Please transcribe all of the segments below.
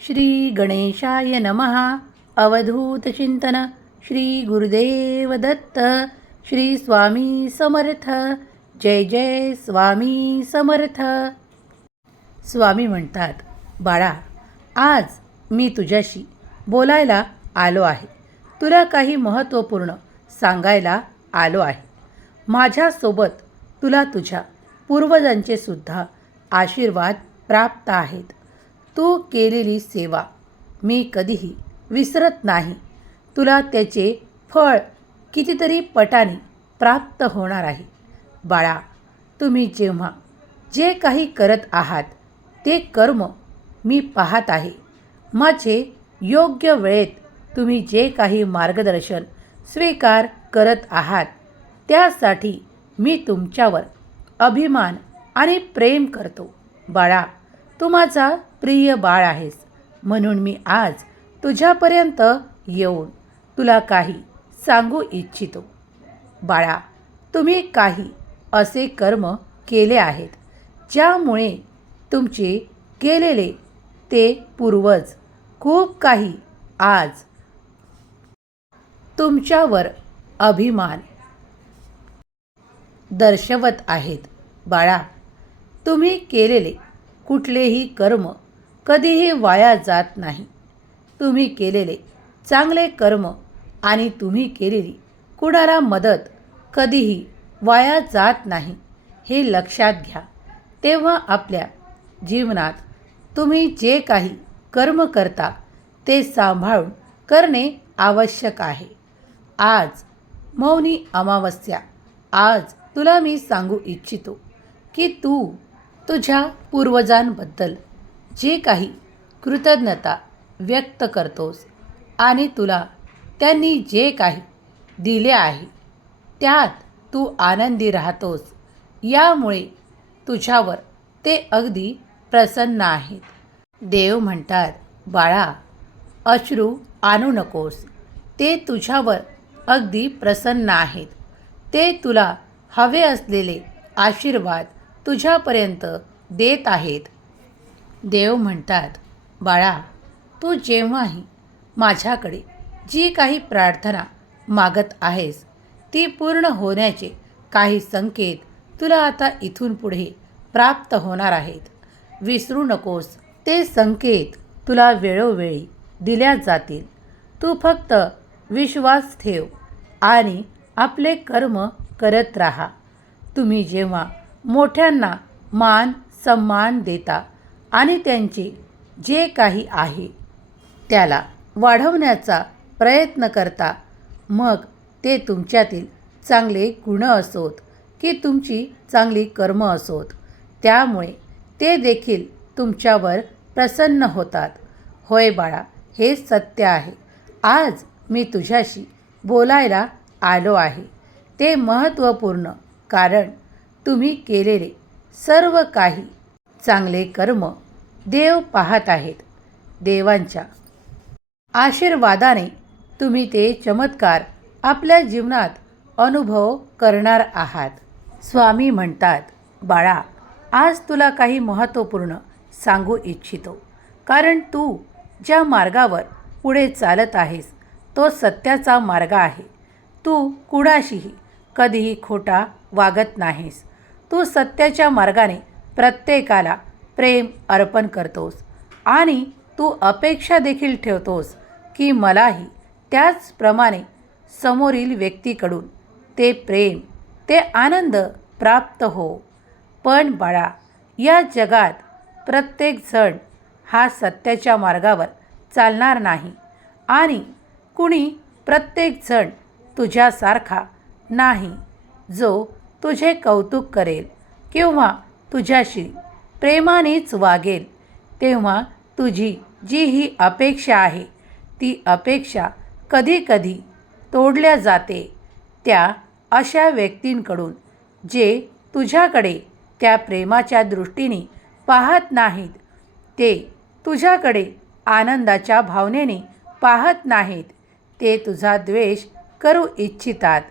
श्री गणेशाय नमः अवधूतचिंतन श्री गुरुदेव दत्त। श्री स्वामी समर्थ। जय जय स्वामी समर्थ। स्वामी म्हणतात बाळा आज मी तुझ्याशी बोलायला आलो आहे. तुला काही महत्त्वपूर्ण सांगायला आलो आहे. माझ्यासोबत तुला तुझ्या पूर्वजांचे सुद्धा आशीर्वाद प्राप्त आहेत. तू केलेली सेवा. मी कधीही विसरत नाही. तुला त्याचे फळ कितीतरी पटाने प्राप्त होणार आहे. बाळा तुम्ही जेव्हा जे काही करत आहात ते कर्म मी पाहत आहे. माझे योग्य वेळेत तुम्ही जे काही मार्गदर्शन स्वीकार करत आहात त्यासाठी मी तुमच्यावर अभिमान आणि प्रेम करतो. बाळा तू माझा प्रिय बाळ आहेस. म्हणून मी आज तुझ्यापर्यंत येऊन तुला काही सांगू इच्छितो. बाळा तुम्ही काही असे कर्म केले आहेत ज्यामुळे तुमचे केलेले ते पूर्वज खूप काही आज तुमच्यावर अभिमान दर्शवत आहेत. बाळा तुम्ही केलेले कुठलेही कर्म कधीही वाया जात नाही. तुम्ही केलेले चांगले कर्म आणि तुम्ही केलेली कुणाला मदत कधीही वाया जात नाही हे लक्षात घ्या. तेव्हा आपल्या जीवनात तुम्ही जे काही कर्म करता ते सांभाळून करणे आवश्यक आहे. आज मौनी अमावस्या. आज तुला मी सांगू इच्छितो की तू तुझ्या पूर्वजांबद्दल जे काही कृतज्ञता व्यक्त करतोस आणि तुला त्यांनी जे काही दिले आहे त्यात तू आनंदी राहतोस. यामुळे तुझ्यावर ते अगदी प्रसन्न आहेत. देव म्हणतात बाळा अश्रू आणू नकोस. ते तुझ्यावर अगदी प्रसन्न आहेत. ते तुला हवे असलेले आशीर्वाद तुझ्यापर्यंत देत आहेत. देव म्हणतात बाळा तू जेव्हाही माझ्याकडे जी काही प्रार्थना मागत आहेस ती पूर्ण होण्याचे काही संकेत तुला आता इथून पुढे प्राप्त होणार आहेत. विसरू नकोस ते संकेत तुला वेळोवेळी दिल्या जातील. तू फक्त विश्वास ठेव आणि आपले कर्म करत राहा. तुम्ही जेव्हा मोठ्यांना मान सन्मान देता आणि त्यांचे जे काही आहे त्याला वाढवण्याचा प्रयत्न करता. मग ते तुमच्यातील चांगले गुण असोत की तुमची चांगली कर्म असोत. त्यामुळे ते देखील तुमच्यावर प्रसन्न होतात. होय बाळा हे सत्य आहे. आज मी तुझ्याशी बोलायला आलो आहे. ते महत्त्वपूर्ण कारण तुम्ही केलेले सर्व काही चांगले कर्म देव पाहत आहेत. देवांच्या आशीर्वादाने तुम्ही ते चमत्कार आपल्या जीवनात अनुभव करणार आहात. स्वामी म्हणतात बाळा आज तुला काही महत्त्वपूर्ण सांगू इच्छितो. कारण तू ज्या मार्गावर पुढे चालत आहेस तो सत्याचा मार्ग आहे. तू कुणाशीही कधीही खोटा वागत नाहीस. तू सत्याच्या मार्गाने प्रत्येकाला प्रेम अर्पण करतोस आणि तू अपेक्षा देखील ठेवतोस की मलाही त्याचप्रमाणे समोरील व्यक्तीकडून ते प्रेम ते आनंद प्राप्त हो. पण बाळा या जगात प्रत्येकजण हा सत्याच्या मार्गावर चालणार नाही आणि कुणी प्रत्येकजण तुझ्यासारखा नाही जो तुझे कौतुक करेल किंवा तुझ्याशी प्रेमानेच वागेल तेव्हा तुझी जी ही अपेक्षा आहे ती अपेक्षा कधीकधी तोडल्या जाते त्या अशा व्यक्तींकडून जे तुझ्याकडे त्या प्रेमाच्या दृष्टीने पाहत नाहीत. ते तुझ्याकडे आनंदाच्या भावनेने पाहत नाहीत. ते तुझा द्वेष करू इच्छितात.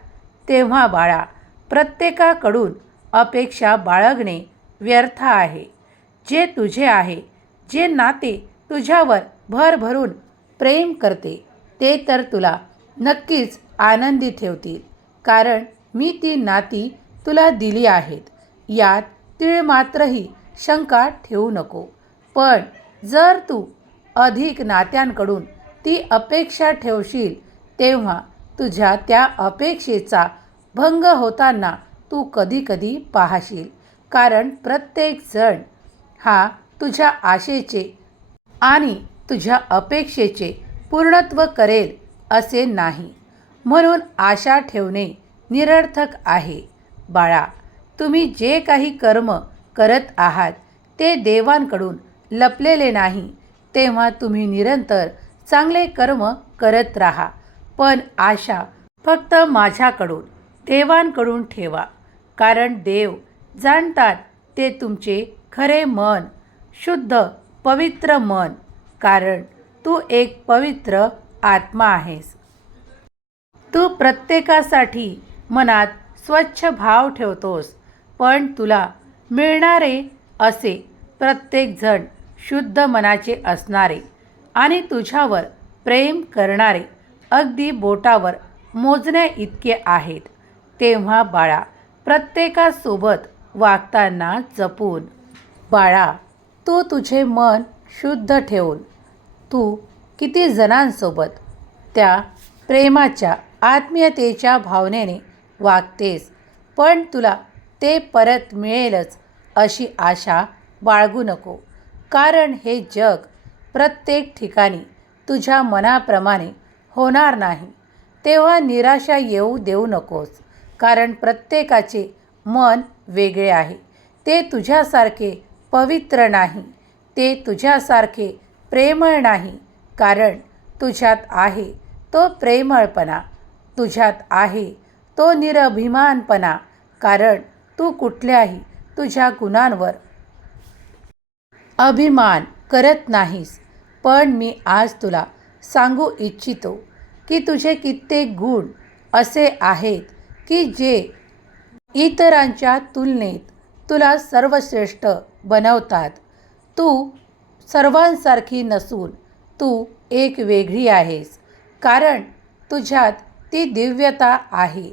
तेव्हा बाळा प्रत्येकाकडून अपेक्षा बाळगणे व्यर्थ आहे. जे तुझे आहे जे नाते तुझ्यावर भरभरून प्रेम करते ते तर तुला नक्कीच आनंदी ठेवतील. कारण मी ती नाती तुला दिली आहेत. यात तीळ मात्रही शंका ठेवू नको. पण जर तू अधिक नात्यांकडून ती अपेक्षा ठेवशील तेव्हा तुझ्या त्या अपेक्षेचा भंग होताना तू कधीकधी पाहशील. कारण प्रत्येक जण हा तुझ्या आशेचे आणि तुझ्या अपेक्षेचे पूर्णत्व करेल असे नाही. म्हणून आशा ठेवणे निरर्थक आहे. बाळा तुम्ही जे काही कर्म करत आहात ते देवांकडून लपलेले नाही. तेव्हा तुम्ही निरंतर चांगले कर्म करत राहा. पण आशा फक्त माझ्याकडून देवांकडून ठेवा. कारण देव जाणतात ते तुमचे खरे मन शुद्ध पवित्र मन. कारण तू एक पवित्र आत्मा आहेस. तू प्रत्येकासाठी मनात स्वच्छ भाव ठेवतोस पण तुला मिळणारे असे प्रत्येकजण शुद्ध मनाचे असणारे आणि तुझ्यावर प्रेम करणारे अगदी बोटावर मोजण्या इतके आहेत. तेव्हा बाळा प्रत्येकासोबत वागताना जपून बाळा तू तुझे मन शुद्ध ठेवून तू किती जणांसोबत त्या प्रेमाच्या आत्मीयतेच्या भावनेने वागतेस पण तुला ते परत मिळेलच अशी आशा बाळगू नको. कारण हे जग प्रत्येक ठिकाणी तुझ्या मनाप्रमाणे होणार नाही. तेव्हा निराशा येऊ देऊ नकोस. कारण प्रत्येकाचे मन वेगळे आहे. ते तुझ्यासारखे पवित्र नाही. ते तुझ्यासारखे प्रेमळ नाही. कारण तुझ्यात आहे तो प्रेमळपणा. तुझ्यात आहे तो निरभिमानपणा. कारण तू कुठल्याही तुझ्या गुणांवर अभिमान करत नाहीस. पण मी आज तुला सांगू इच्छितो की तुझे कित्येक गुण असे आहेत की जे इतरांच्या तुलनेत तुला सर्वश्रेष्ठ बनवतात. तू सर्वांसारखी नसून तू एक वेगळी आहेस. कारण तुझ्यात ती दिव्यता आहे.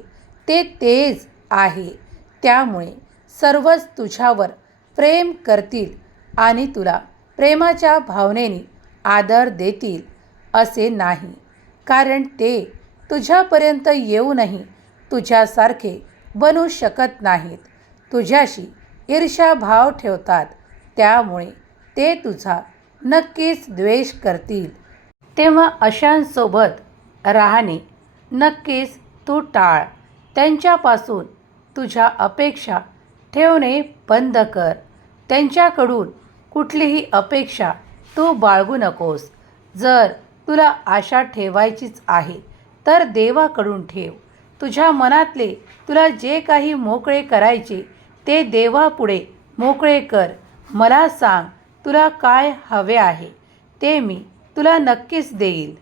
ते तेज आहे. त्यामुळे सर्वच तुझ्यावर प्रेम करतील आणि तुला प्रेमाच्या भावनेने आदर देतील असे नाही. कारण ते तुझ्यापर्यंत येऊनही तुझ्यासारखे बनू शकत नाहीत. तुझ्याशी ईर्ष्याभाव ठेवतात. त्यामुळे ते तुझा नक्कीच द्वेष करतील. तेव्हा अशांसोबत राहणे नक्कीच तू टाळ. त्यांच्यापासून तुझ्या अपेक्षा ठेवणे बंद कर. त्यांच्याकडून कुठलीही अपेक्षा तू बाळगू नकोस. जर तुला आशा ठेवायचीच आहे तर देवाकडून ठेव. तुझ्या मनातले तुला जे काही मोकळे करायचे ते देवापुढे मोकळे कर. मला सांग तुला काय हवे आहे? ते मी तुला नक्कीच देईल.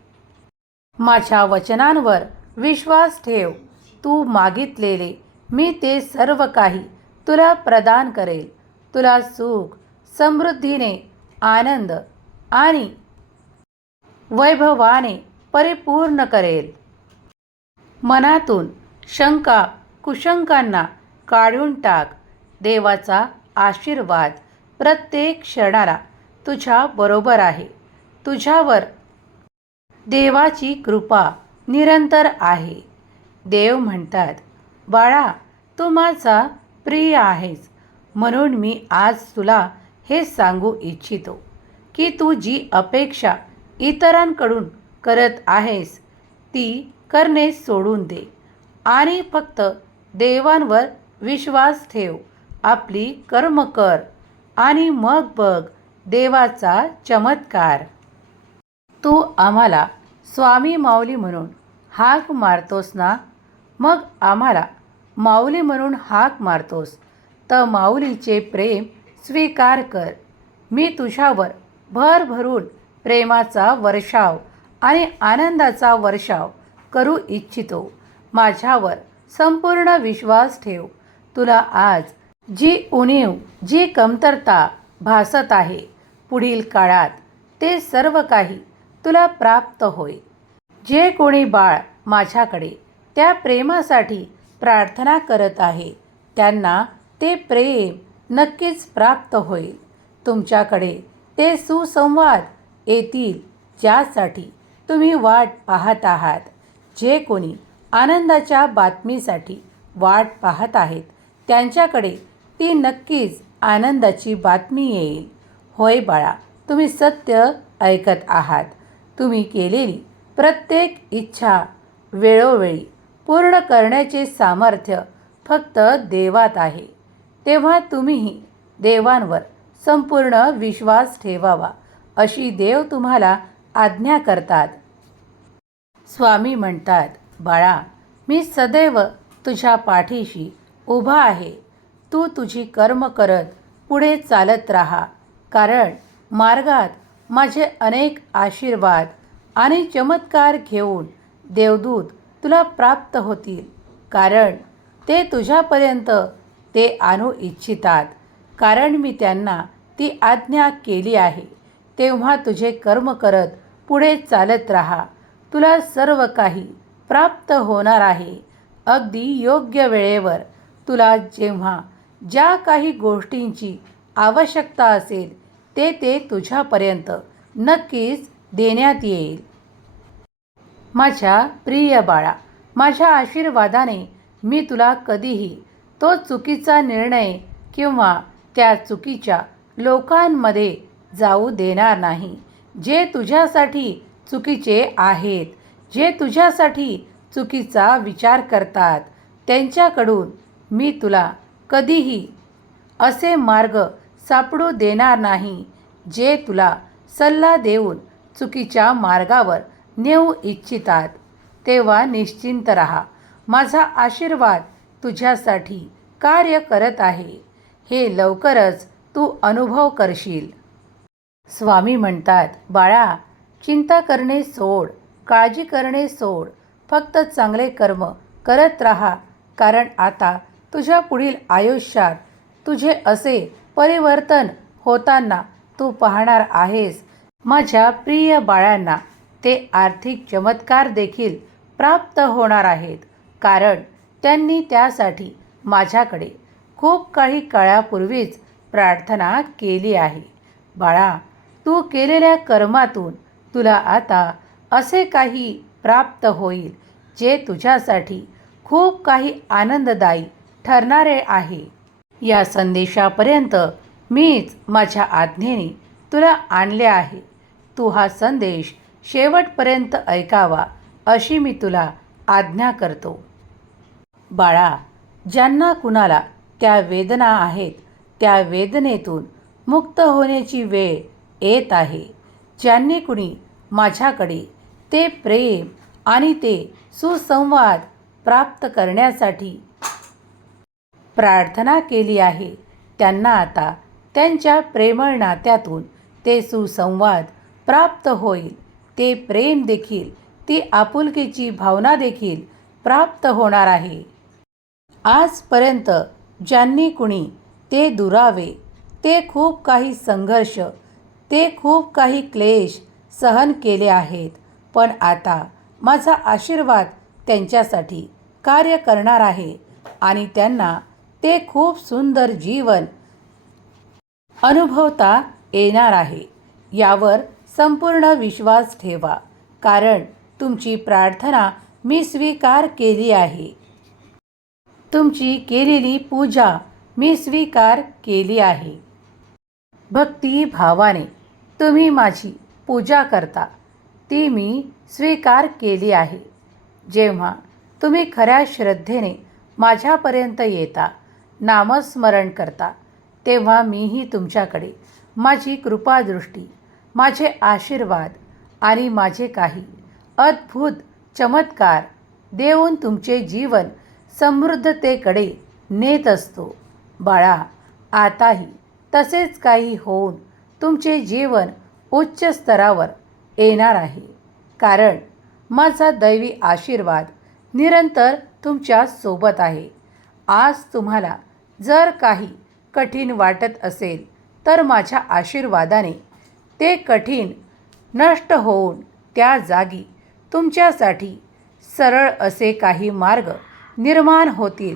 माझ्या वचनांवर विश्वास ठेव. तू मागितलेले मी ते सर्व काही तुला प्रदान करेल. तुला सुख समृद्धीने आनंद आणि वैभवाने परिपूर्ण करेल. मनातून शंका कुशंकांना काढून टाक. देवाचा आशीर्वाद प्रत्येक क्षणाला तुझ्या बरोबर आहे. तुझ्यावर देवाची कृपा निरंतर आहे. देव म्हणतात बाळा तू माझा प्रिय आहेस. म्हणून मी आज तुला हे सांगू इच्छितो की तू जी अपेक्षा इतरांकडून करत आहेस ती करणे सोडून दे. आणि फक्त देवांवर विश्वास ठेव. आपली कर्म कर आणि मग बघ देवाचा चमत्कार. तू आम्हाला स्वामी माऊली म्हणून हाक मारतोस ना? मग आम्हाला माऊली म्हणून हाक मारतोस. तर माऊलीचे प्रेम स्वीकार कर. मी तुझ्यावर भरभरून प्रेमाचा वर्षाव आणि आनंदाचा वर्षाव करू इच्छितो. माझ्यावर संपूर्ण विश्वास ठेव. तुला आज जी उणीव जी कमतरता भासत आहे पुढील काळात ते सर्व काही तुला प्राप्त होईल जे कोणी बाळ माझ्याकडे त्या प्रेमासाठी प्रार्थना करत आहे त्यांना ते प्रेम नक्कीच प्राप्त होईल. तुमच्याकडे ते सुसंवाद येतील ज्यासाठी तुम्ही वाट पाहत आहात. जे कोणी आनंदाच्या बातमीसाठी वाट पाहत आहेत त्यांच्याकडे ती नक्कीच आनंदाची बातमी येईल. होय बाळा तुम्ही सत्य ऐकत आहात. तुम्ही केलेली प्रत्येक इच्छा वेळोवेळी पूर्ण करण्याचे सामर्थ्य फक्त देवात आहे. तेव्हा तुम्हीही देवांवर संपूर्ण विश्वास ठेवावा अशी देव तुम्हाला आज्ञा करतात. स्वामी म्हणतात बाळा मी सदैव तुझ्या पाठीशी उभा आहे. तू तुझी कर्म करत पुढे चालत राहा. कारण मार्गात माझे अनेक आशीर्वाद आणि चमत्कार घेऊन देवदूत तुला प्राप्त होतील. कारण ते तुझ्यापर्यंत ते आणू इच्छितात. कारण मी त्यांना ती आज्ञा केली आहे. तेव्हा तुझे कर्म करत पुढे चालत राहा. तुला सर्व काही प्राप्त होणार आहे. अगदी योग्य वेळेवर तुला जेव्हा ज्या काही गोष्टींची आवश्यकता असेल ते ते तुझ्यापर्यंत नक्कीच देण्यात येईल. माझ्या प्रिय बाळा माझ्या आशीर्वादाने मी तुला कधीही तो चुकीचा निर्णय किंवा त्या चुकीच्या लोकांमध्ये जाऊ देणार नाही जे तुझ्यासाठी चुकीचे आहेत जे तुझ्यासाठी चुकीचा विचार करतात. त्यांच्याकडून मी तुला कधीही असे मार्ग सापडू देणार नाही जे तुला सल्ला देऊन चुकीच्या मार्गावर नेऊ इच्छितात. तेव्हा निश्चिंत राहा. माझा आशीर्वाद तुझ्यासाठी कार्य करत आहे. हे लवकरच तू अनुभव करशील. स्वामी म्हणतात बाळा चिंता करणे सोड काळजी करणे सोड फक्त चांगले कर्म करत राहा कारण आता तुझ्या पुढील आयुष्यात तुझे असे परिवर्तन होताना तू पाहणार आहेस. माझ्या प्रिय बाळांना ते आर्थिक चमत्कार देखील प्राप्त होणार आहेत कारण त्यांनी त्यासाठी माझ्याकडे खूप काही काळापूर्वीच प्रार्थना केली आहे. बाळा तू केलेल्या कर्मातून तुला आता असे काही प्राप्त होईल जे तुझ्यासाठी खूप काही आनंददायी ठरणारे आहे. या संदेशापर्यंत मीच माझ्या आज्ञेने तुला आणले आहे. तू हा संदेश शेवटपर्यंत ऐकावा अशी मी तुला आज्ञा करतो. बाळा ज्यांना कुणाला त्या वेदना आहेत त्या वेदनेतून मुक्त होण्याची वेळ येत आहे. ज्यांनी कुणी माझ्याकडे ते प्रेम आणि ते सुसंवाद प्राप्त करण्यासाठी प्रार्थना केली आहे त्यांना आता त्यांच्या प्रेमळ नात्यातून ते सुसंवाद प्राप्त होईल. ते प्रेम देखील ती आपुलकीची भावना देखील प्राप्त होणार आहे. आजपर्यंत ज्यांनी कुणी ते दुरावे ते खूप काही संघर्ष ते खूप काही क्लेश सहन केले आहेत. पण आता माझा आशीर्वाद त्यांच्यासाठी कार्य करणार आहे आणि त्यांना ते खूप सुंदर जीवन अनुभवता येणार आहे. यावर संपूर्ण विश्वास ठेवा. कारण तुमची प्रार्थना मी स्वीकार केली आहे. तुमची केलेली पूजा मी स्वीकार केली आहे. भक्ती भावाने तुम्ही माझी पूजा करता ती मी स्वीकार केली आहे. जेव्हा तुम्ही खऱ्या श्रद्धेने माझ्यापर्यंत येता नामस्मरण करता तेव्हा मीही तुमच्याकडे माझी कृपादृष्टी माझे आशीर्वाद आणि माझे काही अद्भुत चमत्कार देऊन तुमचे जीवन समृद्धतेकडे नेत असतो. बाळा आताही तसेच काही होऊन तुमचे जीवन उच्च स्तरावर येणार आहे. कारण माझा दैवी आशीर्वाद निरंतर तुमच्यासोबत आहे. आज तुम्हाला जर काही कठीण वाटत असेल तर माझ्या आशीर्वादाने ते कठीण नष्ट होऊन त्या जागी तुमच्यासाठी सरळ असे काही मार्ग निर्माण होतील.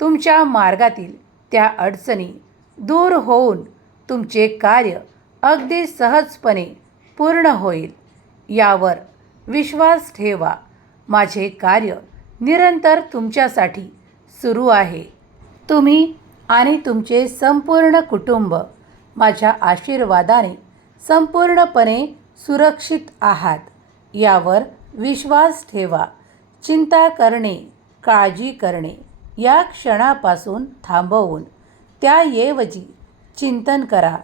तुमच्या मार्गातील त्या अडचणी दूर होऊन तुमचे कार्य अगदी सहजपणे पूर्ण होईल. यावर विश्वास ठेवा. माझे कार्य निरंतर तुमच्यासाठी सुरू आहे. तुम्ही आणि तुमचे संपूर्ण कुटुंब माझ्या आशीर्वादाने संपूर्णपणे सुरक्षित आहात. यावर विश्वास ठेवा. चिंता करणे काळजी करणे या क्षणापासून थांबवून त्याऐवजी चिंतन करा.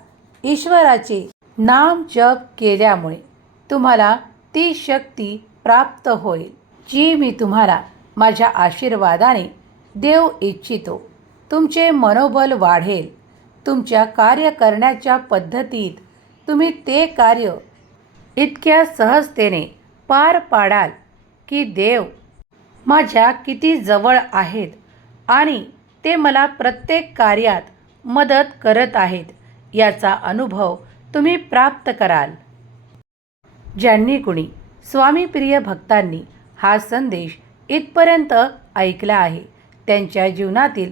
ईश्वराचे नाम जप केल्यामुळे तुम्हाला ती शक्ती प्राप्त होईल जी मी तुम्हाला माझ्या आशीर्वादाने देऊ इच्छितो. तुमचे मनोबल वाढेल. तुमच्या कार्य करण्याच्या पद्धतीत तुम्ही ते कार्य इतक्या सहजतेने पार पाडाल की देव माझ्या किती जवळ आहेत आणि ते मला प्रत्येक कार्यात मदत करत आहेत. याचा अनुभव तुम्ही प्राप्त कराल. ज्यांनी कुणी स्वामीप्रिय भक्तांनी हा संदेश इथपर्यंत ऐकला आहे त्यांच्या जीवनातील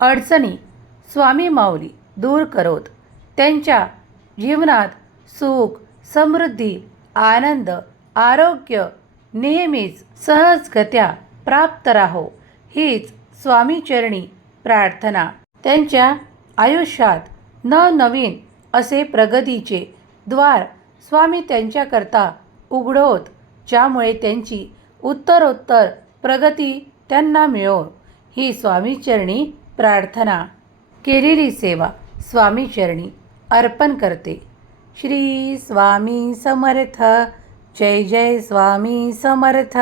अडचणी स्वामी माऊली दूर करोत. त्यांच्या जीवनात सुख समृद्धी आनंद आरोग्य नेहमीच सहजगत्या प्राप्त राहो हीच स्वामीचरणी प्रार्थना. त्यांच्या आयुष्यात न नवीन असे प्रगतीचे द्वार स्वामी त्यांच्याकरता उघडोत ज्यामुळे त्यांची उत्तरोत्तर प्रगती त्यांना मिळो. ही स्वामीचरणी प्रार्थना केलेली सेवा स्वामीचरणी अर्पण करते. श्री स्वामी समर्थ. जय जय स्वामी समर्थ.